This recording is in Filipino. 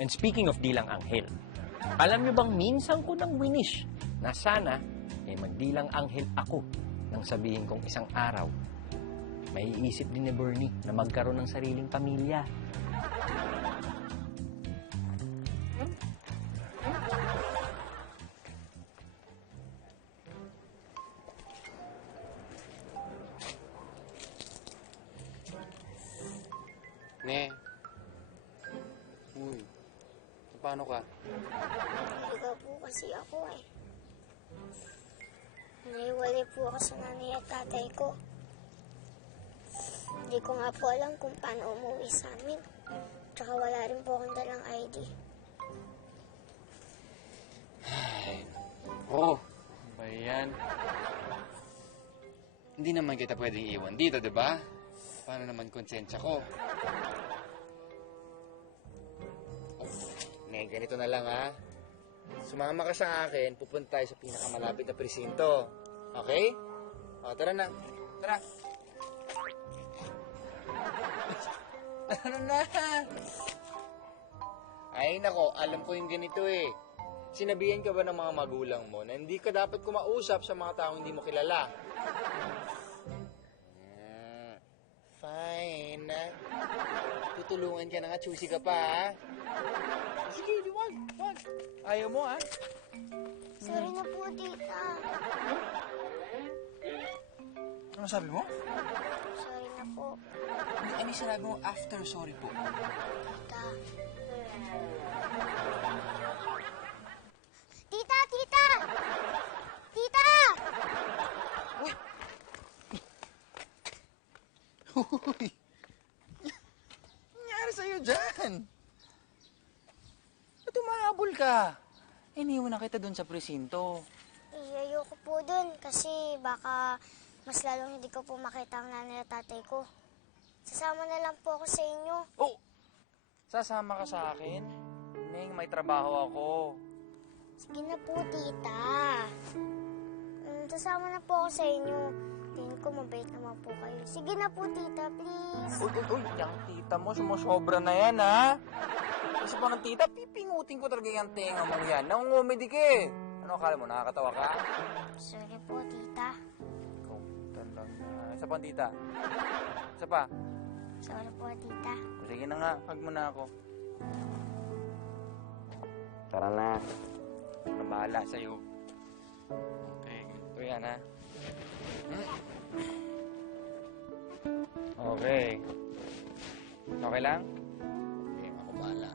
And speaking of Dilang Anghel, alam niyo bang minsan ko nang winish na sana magdilang anghel ako nang sabihin kong isang araw may iisip din ni Bernie na magkaroon ng sariling pamilya. Ne. Uy. Paano ka? Naligaw po kasi ako eh. Naiwalay po ako sa nanay at tatay ko. Hindi ko nga po alam kung paano umuwi sa amin. Tsaka wala rin po akong dalang ID. Oo. Ba yan? Hindi naman kita pwedeng iwan dito, di ba? Paano naman konsensya ko? Ne, ganito na lang ha. Sumama ka sa akin, pupunta tayo sa pinakamalapit na presinto. Okay? O, tara na. Tara. Tara na. Ay, nako, alam ko yung ganito eh. Sinabihan ka ba ng mga magulang mo na hindi ka dapat kumausap sa mga taong hindi mo kilala? Fine. Tutulungan ka na nga, choosy ka pa ha. Sige, wag. Ayaw mo ha? Sorry na po, tita. Ano sabi mo? Sorry na po, Ano sinabi mo after sorry po? tita. Tita! Tita! Tita! Uy! Uy! Ano nangyari sa'yo dyan? Ba't umahabol ka? Iniwan na kita dun sa presinto. Ayoko po dun kasi baka mas lalong hindi ko po makita ang nanay at tatay ko. Sasama na lang po ako sa inyo. Oh! Sasama ka sa akin? Neng, may trabaho ako. Sige na po, tita. Sasama na po ako sa inyo. Tingin ko mabait naman po kayo. Sige na po, tita, please. Uy, yung tita mo, sumusobra na yan, ha? Kasi pa ng tita, pipingutin ko talaga yung tenga mo yan. Nangungumidi ka eh. Ano, akala mo, nakakatawa ka? Sorry po, tita. Ikaw, talagang... Isa pa, tita. Isa pa. Sorry po, tita. Sige na nga, hug mo na ako. Tara na. Na bahala sa'yo. Okay, ito yan, ha? Okay. Okay lang? Okay, ako bahala.